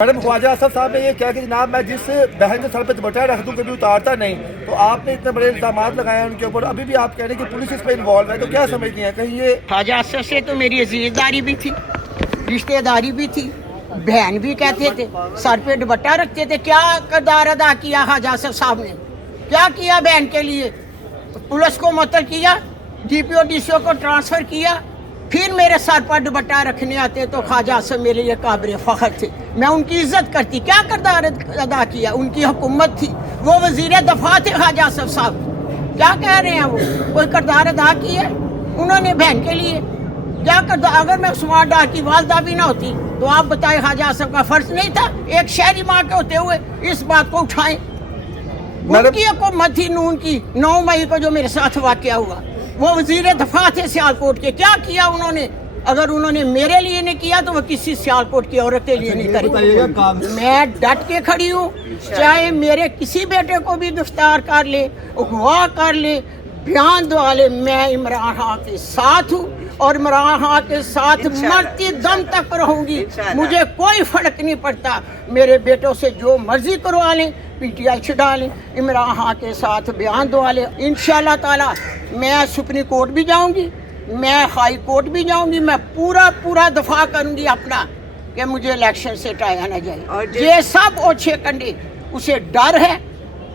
Madam Khwaja Asad साहब ने ये कहा कि जनाब मैं जिस बहन के सर पे दुपट्टा रख दूं कभी उतारता नहीं, तो आपने इतने बड़े इल्जाम लगाए हैं उनके ऊपर, अभी भी आप कह रहे हैं कि पुलिस इस पे इन्वॉल्व है, तो क्या समझती हैं कहीं ये? ख्वाजा असद से तो मेरी अजीजदारी भी थी, रिश्तेदारी भी थी, बहन भी कहते थे, सर पे दुपट्टा रखते थे। क्या किरदार अदा किया ख्वाजा असद साहब ने? क्या किया बहन के लिए? पुलिस को मुअत्तल किया, डीपीओ डीसीओ को ट्रांसफर किया, फिर मेरे सर पर दुपट्टा रखने आते तो ख्वाजा असद मेरे लिए काबिल फख्र थे। मैं उनकी इज्जत करती। क्या किरदार अदा किया? उनकी हुकूमत थी, वो वजीर दफा थे ख्वाजा असद साहब। क्या कह रहे हैं वो? कोई किरदार अदा किया उन्होंने बहन के लिए? क्या करता? अगर मैं उस्मान डार की वालदा भी ना होती तो आप बताएं ख्वाजा असद का फर्ज नहीं था एक शहरी माँ के होते हुए इस बात को उठाएं? उनकी हुकूमत थी नून की। 9 मई को जो मेरे साथ वाकया हुआ, वो वजीर दफा थे सियालकोट के। क्या किया उन्होंने? अगर उन्होंने मेरे लिए नहीं किया तो वो किसी सियालकोट की औरत के लिए नहीं करेगी। मैं डट के खड़ी हूँ, चाहे मेरे किसी बेटे को भी गिरफ्तार कर ले, अगवा कर ले, बयान दवा ले, मैं इमरान खान के साथ हूँ और इमरान खान के साथ मरती दम तक रहूंगी। मुझे कोई फर्क नहीं पड़ता, मेरे बेटों से जो मर्जी करवा लें, पीटीआई छुड़ा लें, इमरान खान के साथ बयान दवा लें। इंशाल्लाह ताला मैं सुप्रीम कोर्ट भी जाऊंगी, मैं हाई कोर्ट भी जाऊंगी, मैं पूरा दफा करूंगी अपना कि मुझे इलेक्शन से हटाया ना जाए। ये सब ओछे कंडे, उसे डर है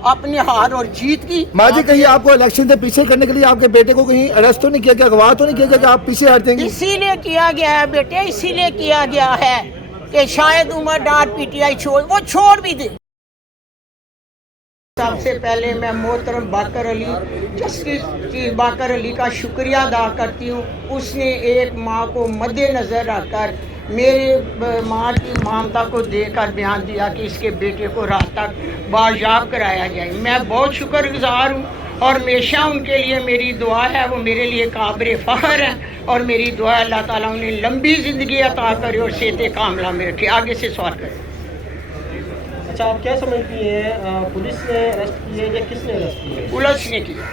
अपने हार और जीत की। माँ जी कहीं आपको इलेक्शन से पीछे करने के लिए आपके बेटे को कहीं अरेस्ट तो नहीं किया गया, अगवा तो नहीं किया गया कि आप पीछे हट देंगे? इसीलिए किया गया है बेटे, इसीलिए किया गया है कि शायद उमर डार पीटीआई छोड़ भी दे। सबसे पहले मैं मोहतरम बाकर अली, जस्टिस चीफ बाकर अली का शुक्रिया अदा करती हूँ। उसने एक माँ को मद्देनज़र रखकर मेरे माँ की ममता को देकर बयान दिया कि इसके बेटे को रात तक बायाब कराया जाए। मैं बहुत शुक्रगुजार हूँ और हमेशा उनके लिए मेरी दुआ है, वो मेरे लिए काबिल फ़ख्र है और मेरी दुआ अल्लाह ताला उन्हें लंबी ज़िंदगी अता करे और सेहत कामला में रखे। आगे से सवाल करें। अच्छा, आप क्या समझती हैं, पुलिस ने अरेस्ट किए या किसने अरेस्ट किए? पुलिस ने किया।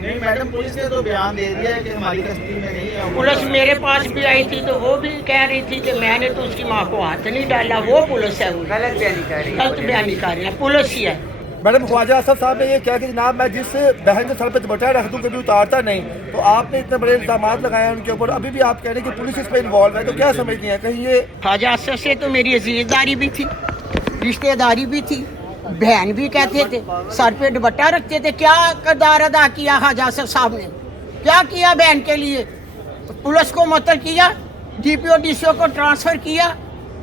नहीं मैडम, पुलिस ने तो बयान दे दिया है कि हमारी कस्टडी में नहीं है। पुलिस मेरे पास भी आई थी तो वो भी कह रही थी कि मैंने तो उसकी माँ को हाथ नहीं डाला। वो पुलिस है, वो गलत बयानी कर रही है। गलत बयानी कर रही है, पुलिस ही है। मैडम ख्वाजा असद साहब ने ये कहा कि जनाब मैं जिस बहन के सर पे दुपट्टा रख दूं कभी उतारता नहीं, तो आपने इतने बड़े इल्जाम लगाए हैं उनके ऊपर, अभी भी आप कह रहे हैं कि पुलिस इस पे इन्वॉल्व है, तो क्या समझती हैं कहीं ये? ख्वाजा असद से तो मेरी अजीजदारी भी थी, रिश्तेदारी भी थी, बहन भी कहते थे, सर पे दुपट्टा रखते थे। क्या किरदार अदा किया ख्वाजा असद साहब ने? क्या किया बहन के लिए? पुलिस को मुअत्तल किया, डीपीओ डीसीओ को ट्रांसफर किया,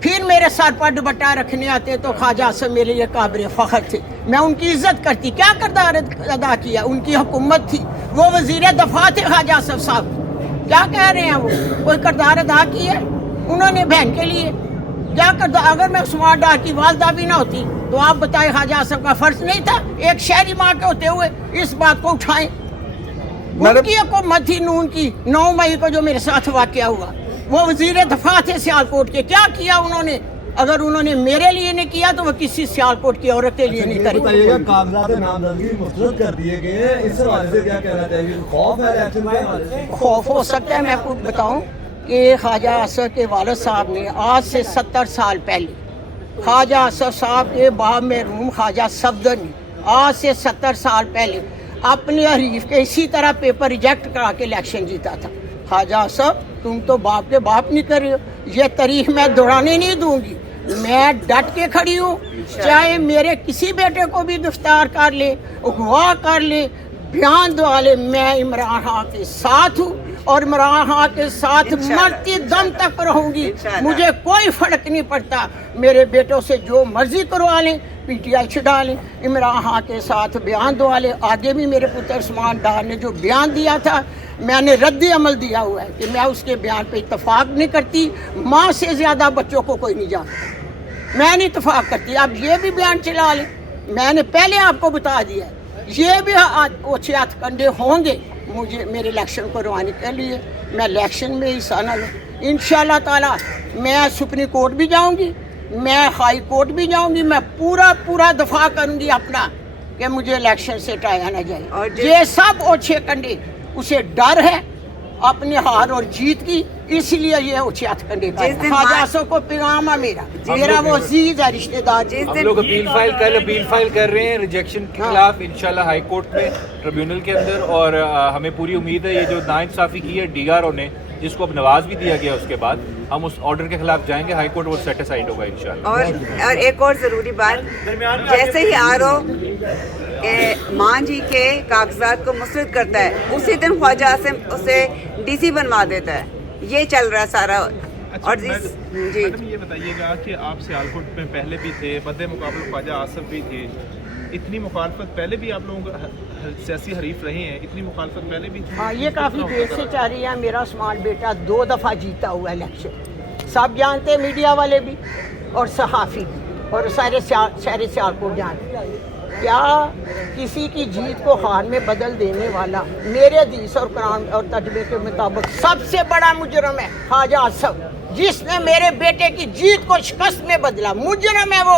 फिर मेरे सर पर दुपट्टा रखने आते तो ख्वाजा असद मेरे लिए काबिल फख्र थे। मैं उनकी इज्जत करती। क्या किरदार अदा किया? उनकी हुकूमत थी, वो वजीर दफा थे ख्वाजा असद साहब। क्या कह रहे हैं वो? कोई किरदार अदा किया उन्होंने बहन के लिए? क्या करता? अगर मैं उस्मान डार की वालदा भी ना होती तो आप बताएं ख्वाजा असद का फर्ज नहीं था एक शहरी माँ के होते हुए इस बात को उठाएं? उनकी हुकूमत थी नून की। 9 मई को जो मेरे साथ वाकया हुआ, वो वजीर दफा थे सियालकोट के। क्या किया उन्होंने? अगर उन्होंने मेरे लिए नहीं किया तो वो किसी सियालकोट की औरत के लिए नहीं करेगी। कागजात नामजदगी मुस्तरद कर दिए गए हैं, इस हवाले से क्या कहना चाहिए? खौफ है इलेक्शन के हवाले से? खौफ हो सकता है। मैं आपको बताऊं कि ख्वाजा असद के वालिद साहब ने आज से 70 साल पहले ख्वाजा असद साहब के बाप मरहूम ख्वाजा सफदर ने आज से 70 साल पहले अपने हरीफ के इसी तरह पेपर रिजेक्ट करा के इलेक्शन जीता था। ख्वाजा असद तुम तो बाप के बाप नहीं कर रहे हो, ये तारीख मैं दोहराने नहीं दूंगी। मैं डट के खड़ी हूँ, चाहे मेरे किसी बेटे को भी गिरफ्तार कर ले, अगवा कर ले, बयान दवा ले, मैं इमरान खान के साथ हूँ और इमरान खान के साथ मरती दम तक रहूंगी। मुझे कोई फर्क नहीं पड़ता, मेरे बेटों से जो मर्जी करवा लें, पीटीआई छुड़ा लें, इमरान खान के साथ बयान दवा लें। आगे भी मेरे पुत्र उस्मान डार ने जो बयान दिया था, मैंने रद्द अमल दिया हुआ है कि मैं उसके बयान पे इत्तफाक नहीं करती। माँ से ज़्यादा बच्चों को कोई नहीं जानता, मैं नहीं इत्तफाक करती। अब ये भी बयान चला लें, मैंने पहले आपको बता दिया है, ये भी ओछे हथकंडे होंगे मुझे मेरे इलेक्शन को करवाने के लिए। मैं इलेक्शन में हिस्सा न लूँ। इंशाल्लाह ताला मैं सुप्रीम कोर्ट भी जाऊंगी, मैं हाई कोर्ट भी जाऊंगी, मैं पूरा दफा करूंगी अपना कि मुझे इलेक्शन से हटाया ना जाए। ये सब ओछे कंडे, उसे डर है अपने हार और जीत की। इसलिए ये उचित करने का जिस दिन ख्वाजा आसिफ को पैगाम है मेरा वो अजीज है रिश्तेदार। जिस हम दिन लोग अपील फाइल कर रहे हैं रिजेक्शन के खिलाफ इंशाल्लाह हाई कोर्ट में ट्रिब्यूनल के अंदर, और हमें पूरी उम्मीद है ये जो नाइंसाफ़ी की है डीआरओ ने, जिसको अब नवाज भी दिया गया, उसके बाद हम उस ऑर्डर के खिलाफ जाएंगे, हाई कोर्ट वो सेटिस्फाइड होगा इंशाल्लाह। और एक और ज़रूरी बात, जैसे ही आरओ मान जी के कागजात को मुस्तरद करता है उसी दिन ख्वाजा आसिफ उसे डीसी बनवा देता है। ये चल रहा है सारा। अच्छा, और इस जी मैडम ये बताइएगा कि आप सियालकोट में पहले भी थे, बदे मुकाबले ख्वाजा आसिफ भी थे, इतनी मुखालफत पहले भी आप लोगों का सियासी हरीफ रहे हैं, इतनी मुखालफत पहले भी थी? हाँ, ये काफ़ी देर से चाह रही है। मेरा स्मॉल बेटा 2 दफ़ा जीता हुआ इलेक्शन, सब जानते हैं, मीडिया वाले भी और सहाफ़ी भी, और सारे सियालकोट जानते हैं। क्या किसी की जीत को हार में बदल देने वाला मेरे हदीस और कुरान और तजबे के मुताबिक सबसे बड़ा मुजरम है ख्वाजा आसिफ, जिसने मेरे बेटे की जीत को शिकस्त में बदला। मुजरम है वो,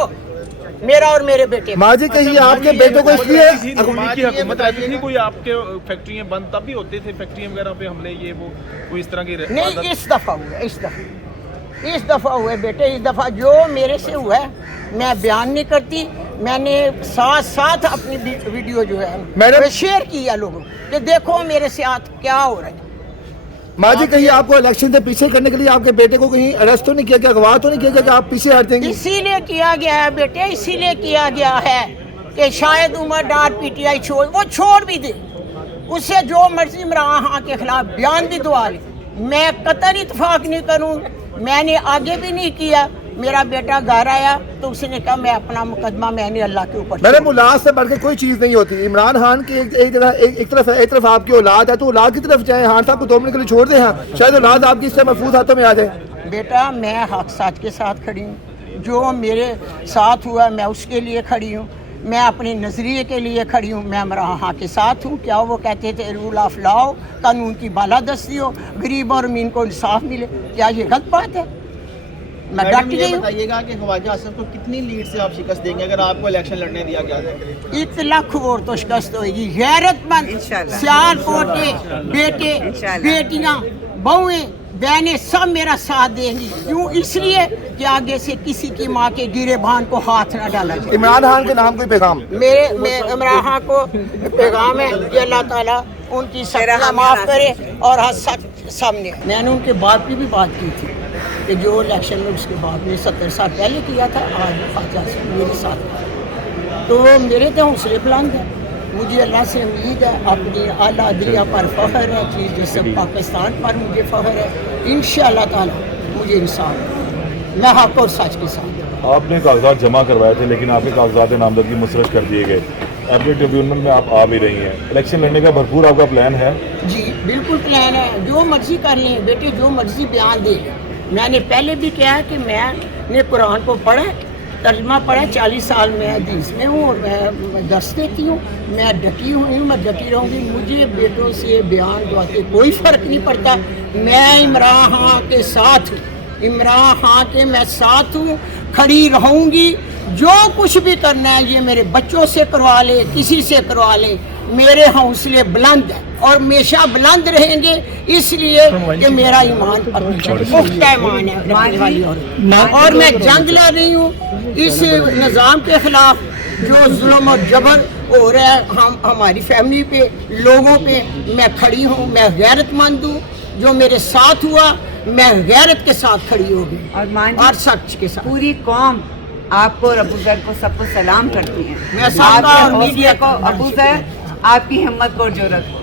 मेरा और मेरे बेटे। माँ जी कहिए आपके बेटों को इसलिए की हुकूमत रहती थी, कोई आपके फैक्ट्रियाँ बंद तब भी होते थे, फैक्ट्रियाँ वगैरह पे हमले, ये वो कोई इस तरह की नहीं, इस दफ़ा हुआ, इस दफ़ा हुआ बेटे, इस दफ़ा जो मेरे से हुआ है मैं बयान नहीं करती। मैंने साथ अपनी वीडियो जो है मैंने शेयर किया लोगों कि देखो मेरे साथ क्या हो रहा है। माँ जी कहिए आपको इलेक्शन से पीछे करने के लिए आपके बेटे को कहीं अरेस्ट तो नहीं किया गया, अगवा तो नहीं किया गया कि आप पीछे हट देंगे? इसीलिए किया गया है बेटे, इसीलिए किया गया है कि शायद उमर डार पीटीआई छोड़ भी दे, उससे जो मर्जी इमरान के खिलाफ बयान भी दुआ ले। मैं कतई इतफाक नहीं करूँ, मैंने आगे भी नहीं किया। मेरा बेटा घर आया तो उसने कहा मैं अपना मुकदमा मैंने अल्लाह के ऊपर। मेरे मुलाज से बढ़ के कोई चीज़ नहीं होती। इमरान खान की एक तरफ आपकी औलाद है, तो औलाद की तरफ जाए, खान साहब को 2 मिनट के लिए छोड़ दें, हाँ शायद औलाद आपकी इससे महफूज हाथों में आ जाए। बेटा मैं हक सच के साथ खड़ी हूँ, जो मेरे साथ हुआ मैं उसके लिए खड़ी हूँ, मैं अपने नज़रिए के लिए खड़ी हूँ, मैं इमरान के साथ हूँ। क्या वो कहते थे रूल ऑफ लॉ, कानून की बालादस्ती हो, गरीब और अमीन को इंसाफ मिले, क्या ये गलत बात है? मैं डट गई हूँ। बताइएगा कि ख्वाजा आसिफ को कितनी लीड से आप शिकस्त देंगे अगर आपको इलेक्शन लड़ने दिया गया तो? 1 लाख वोट तो शिकस्त होगी। गैरतमंद इंशाल्लाह। सियालकोट के बेटे, इंशाल्लाह। बेटियां, बहुएं, बहनें सब मेरा साथ देंगी। क्यों? इसलिए कि आगे से किसी की माँ के गिरेबान को हाथ न डाला जाए। इमरान खान के नाम कोई पैगाम? मैं इमरान खान को पैगाम है कि अल्लाह ताला उनकी सजा माफ़ करे और हर सच सामने। मैंने उनके बाप की भी बात की थी कि जो इलेक्शन में उसके बाप ने 70 साल पहले किया था, आज ख्वाजा आसिफ मेरे साथ, तो मेरे तो हौसले बुलंद है। मुझे अल्लाह से उम्मीद है, अपनी आला अदलिया पर फ़ख्र है, चीज़ जैसे पाकिस्तान पर मुझे फ़ख्र है। इंशाअल्लाह ताला मुझे इंसाफ, मैं हक और सच के साथ। आपने कागजात जमा करवाए थे लेकिन आपके कागजात नामजदगी मुस्तरद कर दिए गए, अपने ट्रिब्यूनल में आप आ भी रही हैं, इलेक्शन लड़ने का भरपूर आपका प्लान है? जी बिल्कुल प्लान है, जो मर्जी कर लें बेटे, जो मर्जी बयान दे। मैंने पहले भी कहा कि मैंने कुरान को पढ़ा, तर्जमा पढ़ा, 40 साल में हदीस में हूँ और मैं दर्स देती हूँ, मैं डटी हुई हूँ, मैं डटी रहूँगी। मुझे बेटों से बयान दुआ के कोई फ़र्क नहीं पड़ता। मैं इमरान खान के साथ हूँ, इमरान खान के मैं साथ हूँ, खड़ी रहूँगी। जो कुछ भी करना है ये मेरे बच्चों से करवा ले, किसी से करवा ले, मेरे हौसले बुलंद हैं और हमेशा बुलंद रहेंगे, इसलिए कि मेरा ईमान पुख्ता ईमान है रखने वाली और मैं जंग लड़ रही हूँ इस निज़ाम के खिलाफ जो जुल्म और जबर हो रहा है हमारी फैमिली पे, लोगों पे। मैं खड़ी हूँ, मैं गैरतमंद हूँ। जो मेरे साथ हुआ मैं गैरत के साथ खड़ी होगी और सच के साथ। पूरी कौम आपको और अबू ज़र को सबको सलाम करती है। मैं सबका और मीडिया को अबू ज़र, आपकी हिम्मत को और जुर्रत